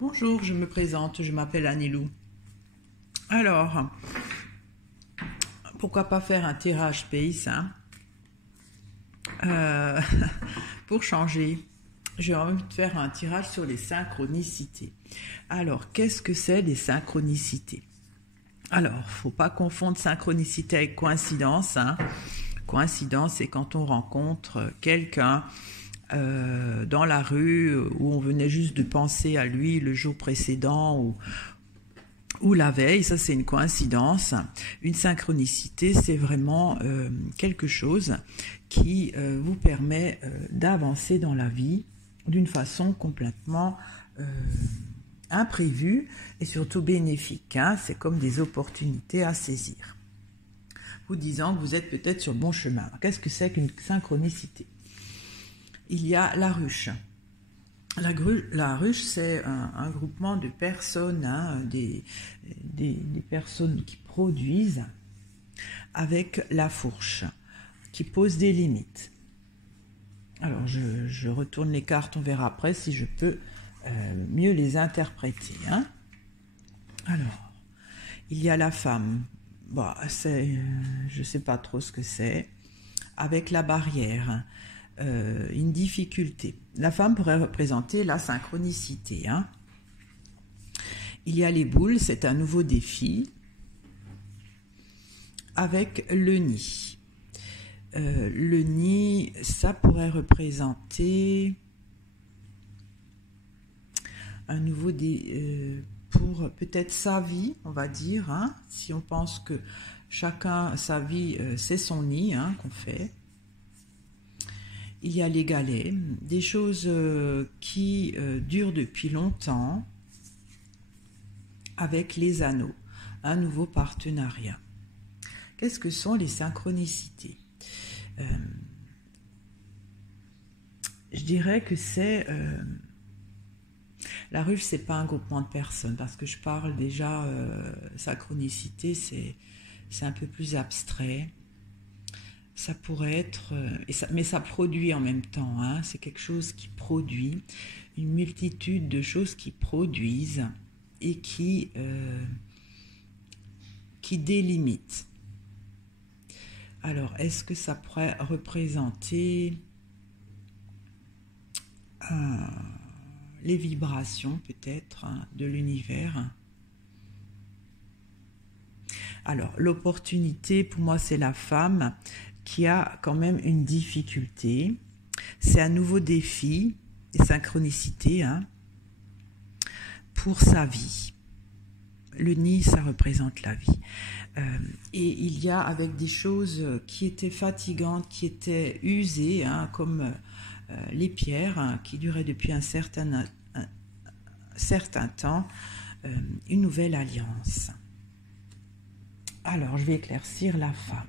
Bonjour, je me présente, je m'appelle Anilou. Alors, pourquoi pas faire un tirage pays, hein? Euh, Pour changer, j'ai envie de faire un tirage sur les synchronicités. Alors, qu'est-ce que c'est les synchronicités? Alors, faut pas confondre synchronicité avec coïncidence, hein. Coïncidence, c'est quand on rencontre quelqu'un dans la rue où on venait juste de penser à lui le jour précédent ou la veille, ça c'est une coïncidence. Une synchronicité, c'est vraiment quelque chose qui vous permet d'avancer dans la vie d'une façon complètement imprévue et surtout bénéfique, hein. C'est comme des opportunités à saisir, vous disant que vous êtes peut-être sur le bon chemin. Qu'est-ce que c'est qu'une synchronicité? Il y a la ruche. La ruche, c'est un groupement de personnes, hein, des personnes qui produisent avec la fourche, qui posent des limites. Alors, je retourne les cartes, on verra après si je peux mieux les interpréter, hein. Alors, il y a la femme. Bon, je ne sais pas trop ce que c'est. Avec la barrière. Une difficulté. La femme pourrait représenter la synchronicité, hein. Il y a les boules, c'est un nouveau défi. Avec le nid. Le nid, ça pourrait représenter un nouveau pour peut-être sa vie, on va dire, hein, si on pense que chacun, sa vie, c'est son nid, hein, qu'on fait. Il y a les galets, des choses qui durent depuis longtemps, avec les anneaux, un nouveau partenariat. Qu'est-ce que sont les synchronicités? Je dirais que c'est... la ruche, c'est pas un groupement de personnes, parce que je parle déjà, synchronicité, c'est un peu plus abstrait. Ça pourrait être, mais ça produit en même temps, hein, c'est quelque chose qui produit, une multitude de choses qui produisent et qui délimitent. Alors, est-ce que ça pourrait représenter les vibrations peut-être, hein, de l'univers? Alors, l'opportunité, pour moi, c'est la femme qui a quand même une difficulté. C'est un nouveau défi, des synchronicités, hein, pour sa vie. Le nid, ça représente la vie. Et il y a avec des choses qui étaient fatigantes, qui étaient usées, hein, comme les pierres, hein, qui duraient depuis un certain temps, une nouvelle alliance. Alors, je vais éclaircir la femme.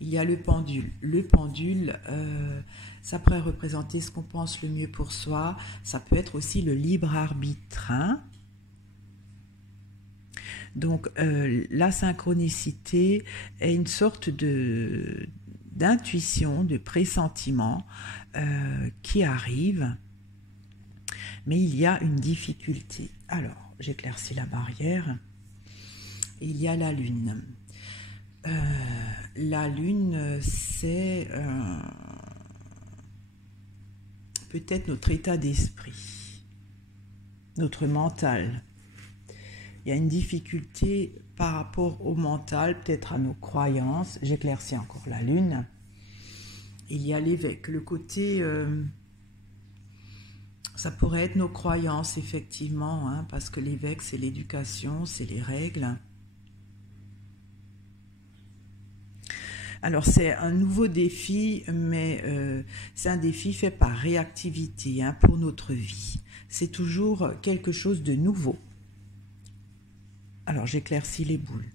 Il y a le pendule. Le pendule, ça pourrait représenter ce qu'on pense le mieux pour soi. Ça peut être aussi le libre arbitre, hein. Donc, la synchronicité est une sorte d'intuition, de pressentiment qui arrive, mais il y a une difficulté. Alors, j'éclaircis la barrière. Il y a la lune. La lune, c'est peut-être notre état d'esprit, notre mental. Il y a une difficulté par rapport au mental, peut-être à nos croyances. J'éclaircis encore la lune. Il y a l'évêque, le côté... ça pourrait être nos croyances, effectivement, hein, parce que l'évêque, c'est l'éducation, c'est les règles. Alors, c'est un nouveau défi, mais c'est un défi fait par réactivité, hein, pour notre vie. C'est toujours quelque chose de nouveau. Alors, j'éclaircis les boules.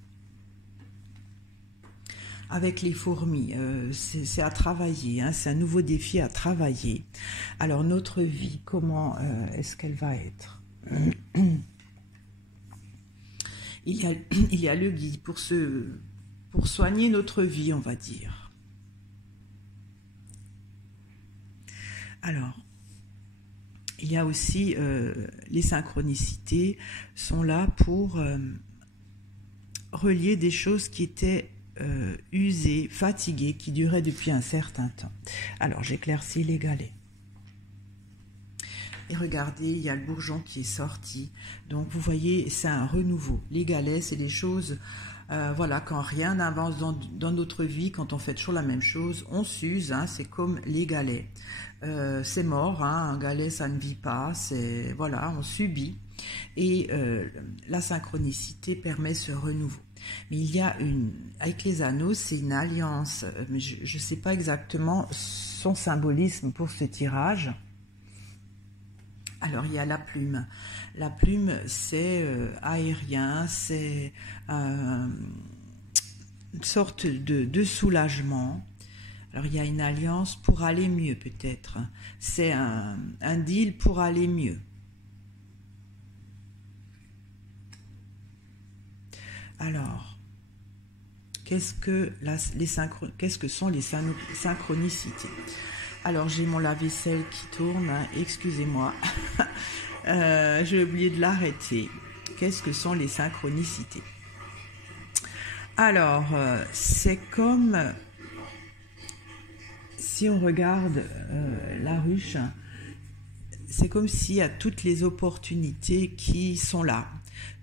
Avec les fourmis, c'est à travailler, hein, c'est un nouveau défi à travailler. Alors, notre vie, comment est-ce qu'elle va être? Il y a le guide pour soigner notre vie, on va dire. Alors, il y a aussi les synchronicités sont là pour relier des choses qui étaient usées, fatiguées, qui duraient depuis un certain temps. Alors, j'éclaircis les galets. Et regardez, il y a le bourgeon qui est sorti. Donc, vous voyez, c'est un renouveau. Les galets, c'est des choses... voilà, quand rien n'avance dans notre vie, quand on fait toujours la même chose, on s'use, hein, c'est comme les galets. C'est mort, hein, un galet ça ne vit pas, c'est voilà, on subit. Et la synchronicité permet ce renouveau. Mais il y a avec les anneaux, c'est une alliance, mais je ne sais pas exactement son symbolisme pour ce tirage. Alors, il y a la plume. La plume, c'est aérien, c'est une sorte de soulagement. Alors, il y a une alliance pour aller mieux, peut-être. C'est un deal pour aller mieux. Alors, qu'est-ce que sont les synchronicités? Alors, j'ai mon lave-vaisselle qui tourne, hein, excusez-moi. J'ai oublié de l'arrêter. Qu'est-ce que sont les synchronicités? Alors, c'est comme, si on regarde la ruche, c'est comme s'il y a toutes les opportunités qui sont là,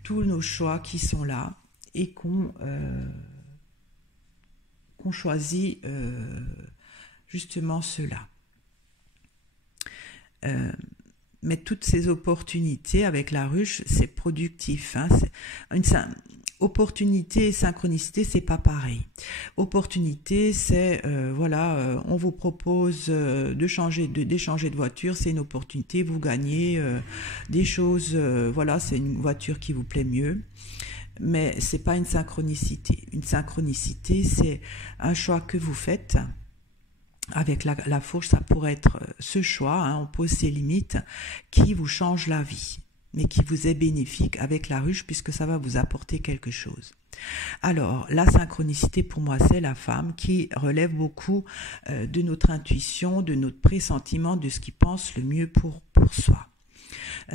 tous nos choix qui sont là, et qu'on choisit justement cela. Mais toutes ces opportunités avec la ruche, c'est productif. Hein, opportunité et synchronicité, c'est pas pareil. Opportunité, c'est voilà, on vous propose d'échanger de voiture, c'est une opportunité, vous gagnez des choses, voilà, c'est une voiture qui vous plaît mieux. Mais c'est pas une synchronicité. Une synchronicité, c'est un choix que vous faites. Avec la fourche, ça pourrait être ce choix, hein, on pose ses limites, qui vous change la vie, mais qui vous est bénéfique avec la ruche, puisque ça va vous apporter quelque chose. Alors, la synchronicité, pour moi, c'est la femme qui relève beaucoup de notre intuition, de notre pressentiment, de ce qui pense le mieux pour soi.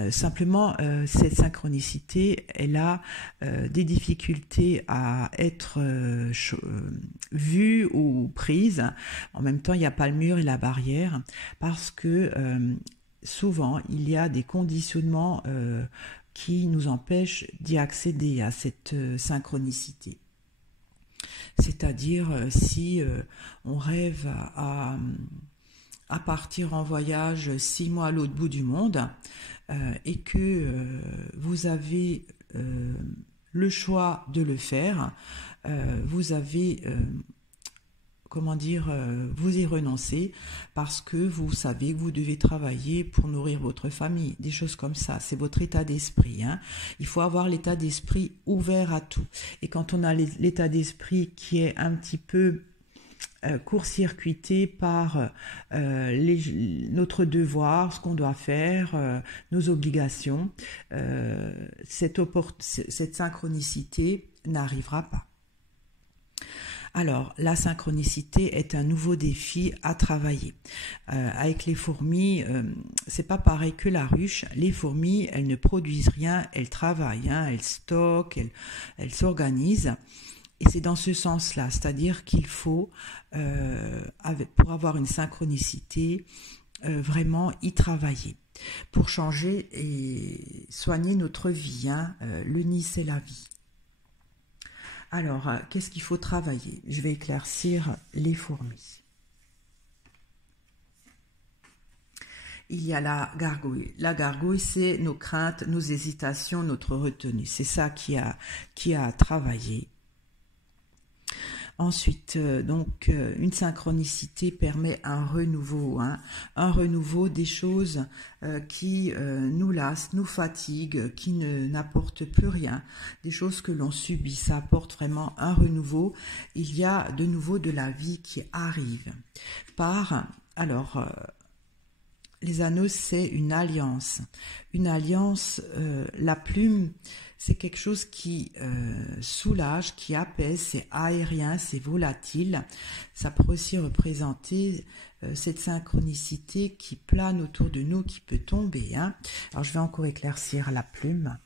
Simplement, cette synchronicité, elle a des difficultés à être vue ou prise. En même temps, il n'y a pas le mur et la barrière parce que souvent, il y a des conditionnements qui nous empêchent d'y accéder à cette synchronicité. C'est-à-dire, si on rêve à partir en voyage 6 mois à l'autre bout du monde et que vous avez le choix de le faire, vous avez, comment dire, vous y renoncer parce que vous savez que vous devez travailler pour nourrir votre famille, des choses comme ça, c'est votre état d'esprit. Hein. Il faut avoir l'état d'esprit ouvert à tout. Et quand on a l'état d'esprit qui est un petit peu court-circuité par notre devoir, ce qu'on doit faire, nos obligations, cette synchronicité n'arrivera pas. Alors, la synchronicité est un nouveau défi à travailler. Avec les fourmis, c'est pas pareil que la ruche. Les fourmis, elles ne produisent rien, elles travaillent, hein, elles stockent, elles s'organisent. Et c'est dans ce sens-là, c'est-à-dire qu'il faut, pour avoir une synchronicité, vraiment y travailler, pour changer et soigner notre vie. Hein. Le nid, c'est la vie. Alors, qu'est-ce qu'il faut travailler? Je vais éclaircir les fourmis. Il y a la gargouille. La gargouille, c'est nos craintes, nos hésitations, notre retenue. C'est ça qui a à travailler. Ensuite, donc, une synchronicité permet un renouveau, hein, un renouveau des choses qui nous lassent, nous fatiguent, qui n'apportent plus rien, des choses que l'on subit. Ça apporte vraiment un renouveau. Il y a de nouveau de la vie qui arrive. Les anneaux, c'est une alliance. Une alliance, la plume, c'est quelque chose qui soulage, qui apaise, c'est aérien, c'est volatile. Ça peut aussi représenter cette synchronicité qui plane autour de nous, qui peut tomber. Hein. Alors, je vais encore éclaircir la plume.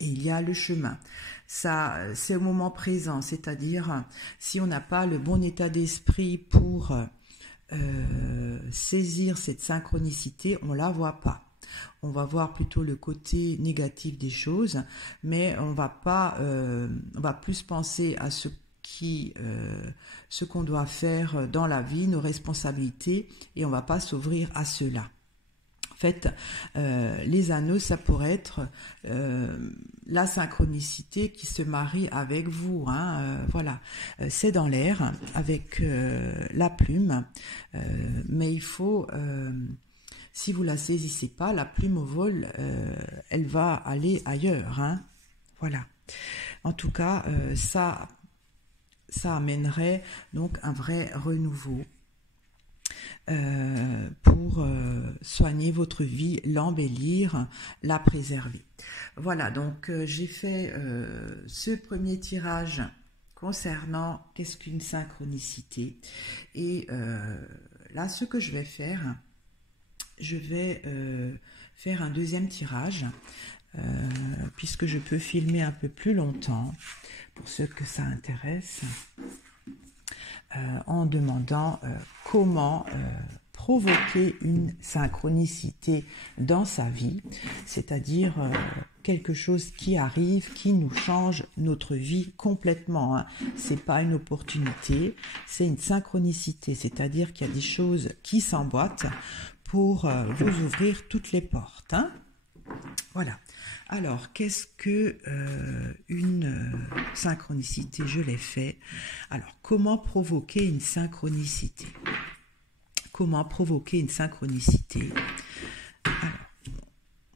Et il y a le chemin. Ça, c'est au moment présent, c'est-à-dire si on n'a pas le bon état d'esprit pour saisir cette synchronicité, on la voit pas. On va voir plutôt le côté négatif des choses, mais on va plus penser à ce qu'on doit faire dans la vie, nos responsabilités, et on va pas s'ouvrir à cela. En fait, les anneaux, ça pourrait être la synchronicité qui se marie avec vous. Hein, voilà, c'est dans l'air avec la plume, mais il faut, si vous la saisissez pas, la plume au vol, elle va aller ailleurs. Hein, voilà. En tout cas, ça amènerait donc un vrai renouveau. Pour soigner votre vie, l'embellir, la préserver. Voilà, donc j'ai fait ce premier tirage concernant qu'est-ce qu'une synchronicité. Et là, ce que je vais faire, je vais faire un deuxième tirage, puisque je peux filmer un peu plus longtemps, pour ceux que ça intéresse. En demandant comment provoquer une synchronicité dans sa vie, c'est-à-dire quelque chose qui arrive, qui nous change notre vie complètement. Hein. C'est pas une opportunité, c'est une synchronicité, c'est-à-dire qu'il y a des choses qui s'emboîtent pour vous ouvrir toutes les portes. Hein. Voilà. Alors, qu'est-ce que une synchronicité? Je l'ai fait. Alors, comment provoquer une synchronicité? Comment provoquer une synchronicité? Alors,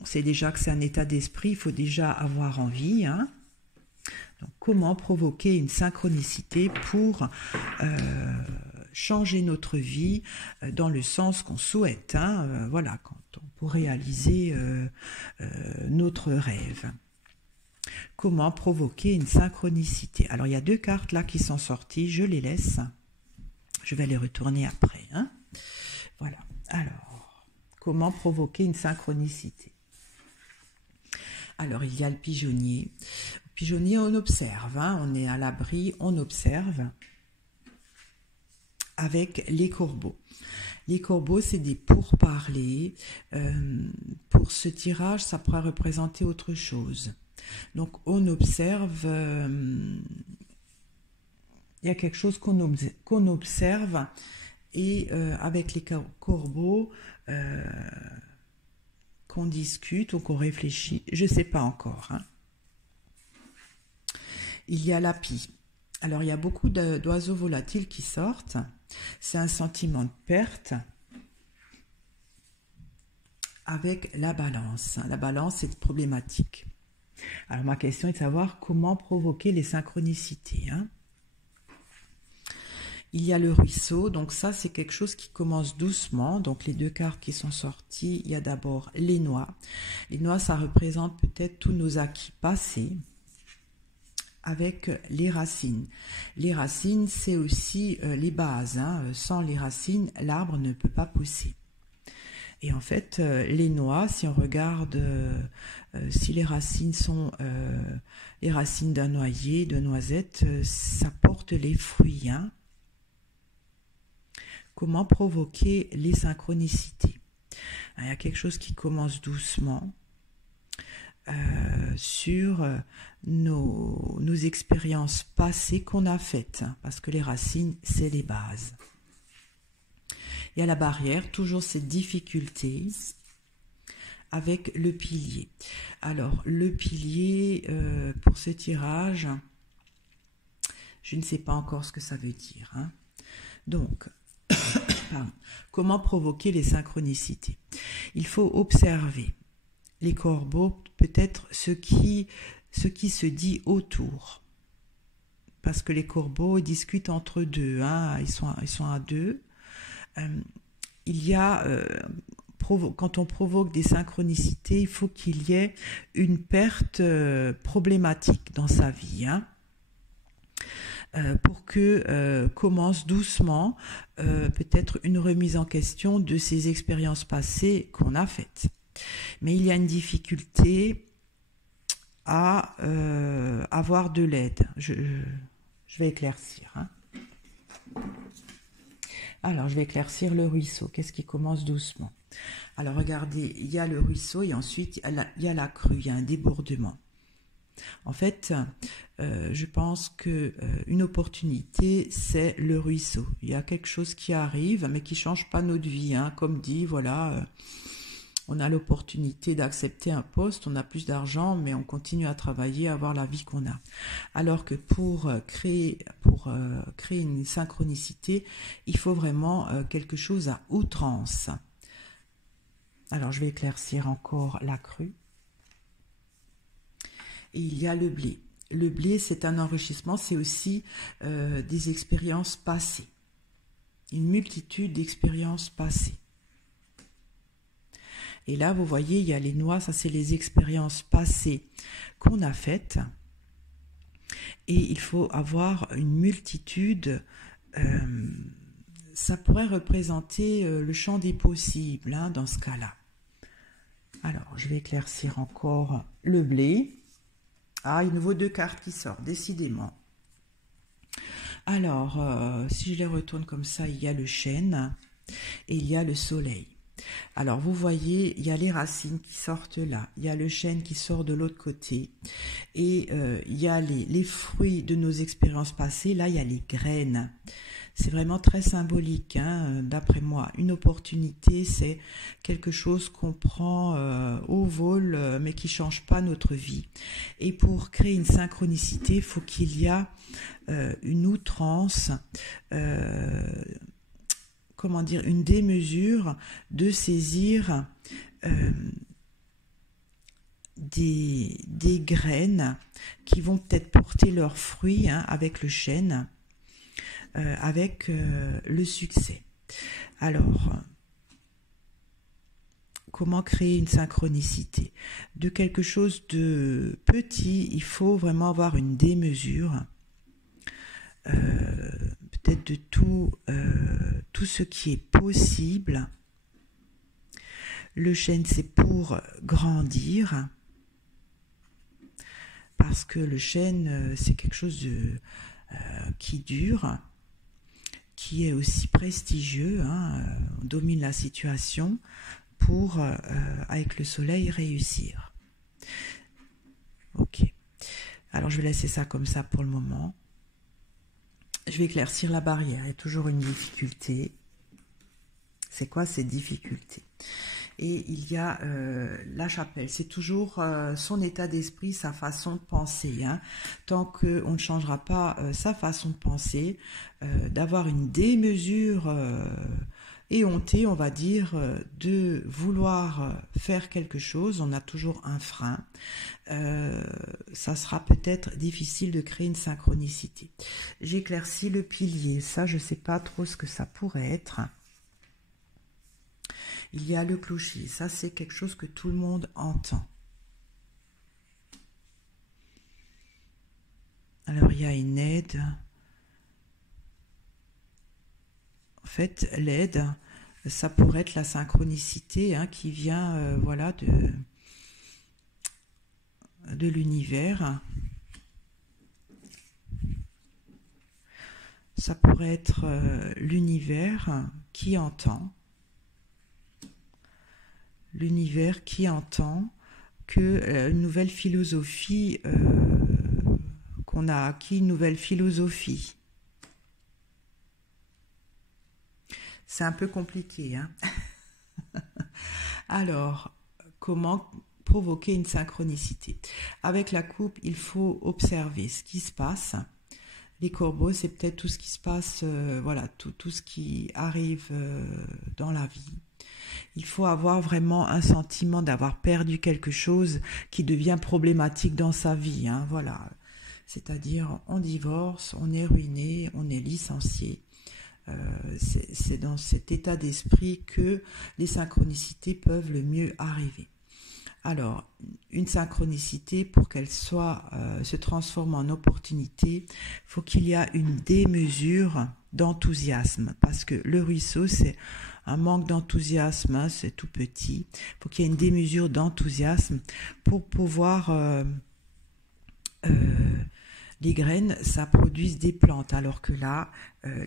on sait déjà que c'est un état d'esprit, il faut déjà avoir envie. Hein. Donc, comment provoquer une synchronicité pour changer notre vie dans le sens qu'on souhaite. Hein, voilà, pour réaliser notre rêve. Comment provoquer une synchronicité? Alors, il y a deux cartes là qui sont sorties, je les laisse. Je vais les retourner après. Hein. Voilà. Alors, comment provoquer une synchronicité? Alors, il y a le pigeonnier. Le pigeonnier, on observe. Hein, on est à l'abri, on observe. Avec les corbeaux. Les corbeaux, c'est des pourparlers. Pour ce tirage, ça pourrait représenter autre chose. Donc, on observe, il y a quelque chose qu'on observe et avec les corbeaux, qu'on discute ou qu'on réfléchit, je ne sais pas encore. Hein. Il y a la pie. Alors, il y a beaucoup d'oiseaux volatiles qui sortent. C'est un sentiment de perte avec la balance. La balance est problématique. Alors, ma question est de savoir comment provoquer les synchronicités. Hein. Il y a le ruisseau. Donc, ça, c'est quelque chose qui commence doucement. Donc, les deux cartes qui sont sorties, il y a d'abord les noix. Les noix, ça représente peut-être tous nos acquis passés. Avec les racines. Les racines, c'est aussi les bases. Hein. Sans les racines, l'arbre ne peut pas pousser. Et en fait, les noix, si on regarde, si les racines sont les racines d'un noyer, de noisettes, ça porte les fruits. Hein. Comment provoquer les synchronicités? Il y a quelque chose qui commence doucement. Sur nos expériences passées qu'on a faites, hein, parce que les racines, c'est les bases. Il y a la barrière, toujours cette difficulté avec le pilier. Alors, le pilier, pour ce tirage, je ne sais pas encore ce que ça veut dire. Hein. Donc, comment provoquer les synchronicités? Il faut observer les corbeaux, peut-être ce qui se dit autour. Parce que les corbeaux ils discutent entre deux, hein, ils sont à deux. Il y a, quand on provoque des synchronicités, il faut qu'il y ait une perte problématique dans sa vie. Hein. pour que commence doucement peut-être une remise en question de ces expériences passées qu'on a faites. Mais il y a une difficulté à avoir de l'aide. Je vais éclaircir. Hein. Alors, je vais éclaircir le ruisseau. Qu'est-ce qui commence doucement? Alors, regardez, il y a le ruisseau et ensuite, il y a la crue, il y a un débordement. En fait, je pense que une opportunité, c'est le ruisseau. Il y a quelque chose qui arrive, mais qui ne change pas notre vie. Hein. Comme dit, voilà, on a l'opportunité d'accepter un poste, on a plus d'argent, mais on continue à travailler, à avoir la vie qu'on a. Alors que pour créer une synchronicité, il faut vraiment quelque chose à outrance. Alors, je vais éclaircir encore la crue. Et il y a le blé. Le blé, c'est un enrichissement, c'est aussi des expériences passées. Une multitude d'expériences passées. Et là, vous voyez, il y a les noix, ça c'est les expériences passées qu'on a faites. Et il faut avoir une multitude, ça pourrait représenter le champ des possibles hein, dans ce cas-là. Alors, je vais éclaircir encore le blé. Ah, il nous vaut 2 cartes qui sortent, décidément. Alors, si je les retourne comme ça, il y a le chêne et il y a le soleil. Alors, vous voyez, il y a les racines qui sortent là, il y a le chêne qui sort de l'autre côté, et il y a les fruits de nos expériences passées, là, il y a les graines. C'est vraiment très symbolique, hein, d'après moi. Une opportunité, c'est quelque chose qu'on prend au vol, mais qui ne change pas notre vie. Et pour créer une synchronicité, il faut qu'il y ait une outrance, comment dire, une démesure de saisir des graines qui vont peut-être porter leurs fruits hein, avec le chêne. Avec le succès. Alors, comment créer une synchronicité? De quelque chose de petit, il faut vraiment avoir une démesure, peut-être de tout ce qui est possible. Le chêne, c'est pour grandir, parce que le chêne, c'est quelque chose qui dure, qui est aussi prestigieux, hein, on domine la situation pour, avec le soleil, réussir. Ok. Alors, je vais laisser ça comme ça pour le moment. Je vais éclaircir la barrière. Il y a toujours une difficulté. C'est quoi cette difficulté? Et il y a la chapelle, c'est toujours son état d'esprit, sa façon de penser. Hein. Tant qu'on ne changera pas sa façon de penser, d'avoir une démesure éhontée, on va dire, de vouloir faire quelque chose, on a toujours un frein. Ça sera peut-être difficile de créer une synchronicité. J'éclaircis le pilier, ça je ne sais pas trop ce que ça pourrait être. Il y a le clocher, ça c'est quelque chose que tout le monde entend. Alors il y a une aide. En fait, l'aide, ça pourrait être la synchronicité hein, qui vient voilà, de l'univers. Ça pourrait être l'univers qui entend. L'univers qui entend que une nouvelle philosophie, qu'on a acquis une nouvelle philosophie. C'est un peu compliqué, hein. Alors, comment provoquer une synchronicité? Avec la coupe, il faut observer ce qui se passe. Les corbeaux, c'est peut-être tout ce qui se passe, voilà, tout ce qui arrive dans la vie. Il faut avoir vraiment un sentiment d'avoir perdu quelque chose qui devient problématique dans sa vie, hein, voilà. C'est-à-dire, on divorce, on est ruiné, on est licencié. C'est dans cet état d'esprit que les synchronicités peuvent le mieux arriver. Alors, une synchronicité, pour qu'elle se transforme en opportunité, faut qu'il y ait une démesure d'enthousiasme, parce que le ruisseau, c'est un manque d'enthousiasme, hein, c'est tout petit. Faut qu'il y ait une démesure d'enthousiasme pour pouvoir les graines, ça produise des plantes, alors que là,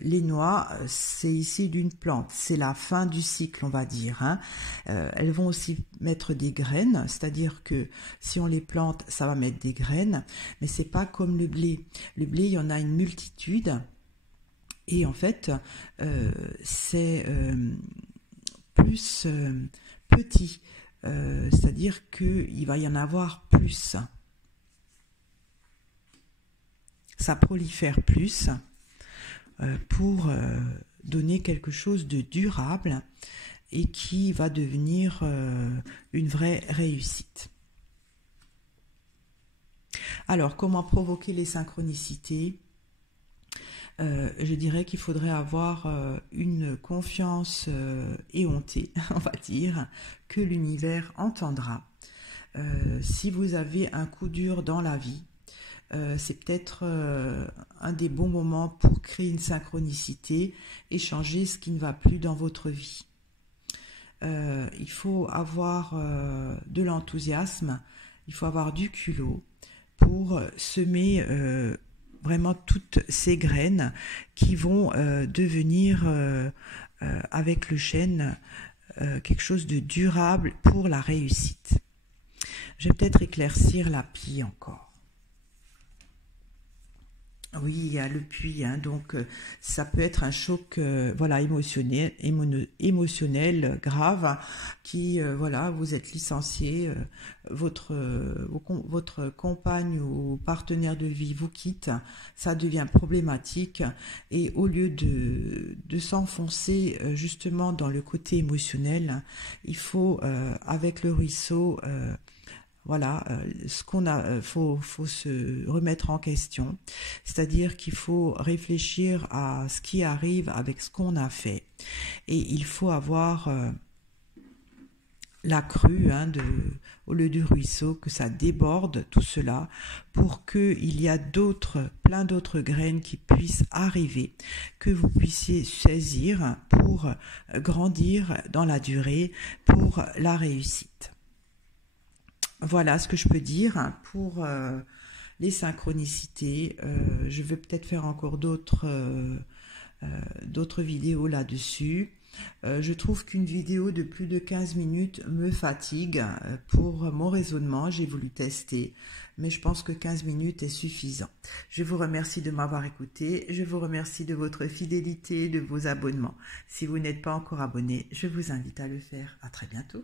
les noix, c'est issu d'une plante. C'est la fin du cycle, on va dire, hein. Elles vont aussi mettre des graines, c'est-à-dire que si on les plante, ça va mettre des graines, mais c'est pas comme le blé. Le blé, il y en a une multitude, et en fait, c'est plus petit, c'est-à-dire qu'il va y en avoir plus. Ça prolifère plus pour donner quelque chose de durable et qui va devenir une vraie réussite. Alors, comment provoquer les synchronicités ? Je dirais qu'il faudrait avoir une confiance éhontée, on va dire, que l'univers entendra. Si vous avez un coup dur dans la vie, c'est peut-être un des bons moments pour créer une synchronicité et changer ce qui ne va plus dans votre vie. Il faut avoir de l'enthousiasme, il faut avoir du culot pour semer vraiment toutes ces graines qui vont devenir avec le chêne quelque chose de durable pour la réussite. Je vais peut-être éclaircir la pie encore. Oui, il y a le puits, hein, donc ça peut être un choc voilà, émotionnel grave, qui, voilà, vous êtes licencié, votre compagne ou partenaire de vie vous quitte, ça devient problématique, et au lieu de s'enfoncer justement dans le côté émotionnel, il faut, avec le ruisseau, voilà, ce qu'on a, faut se remettre en question. C'est-à-dire qu'il faut réfléchir à ce qui arrive avec ce qu'on a fait. Et il faut avoir la crue, hein, au lieu du ruisseau, que ça déborde tout cela pour qu'il y a plein d'autres graines qui puissent arriver, que vous puissiez saisir pour grandir dans la durée, pour la réussite. Voilà ce que je peux dire pour les synchronicités. Je vais peut-être faire encore d'autres vidéos là-dessus. Je trouve qu'une vidéo de plus de 15 minutes me fatigue pour mon raisonnement. J'ai voulu tester, mais je pense que 15 minutes est suffisant. Je vous remercie de m'avoir écouté. Je vous remercie de votre fidélité, de vos abonnements. Si vous n'êtes pas encore abonné, je vous invite à le faire. À très bientôt.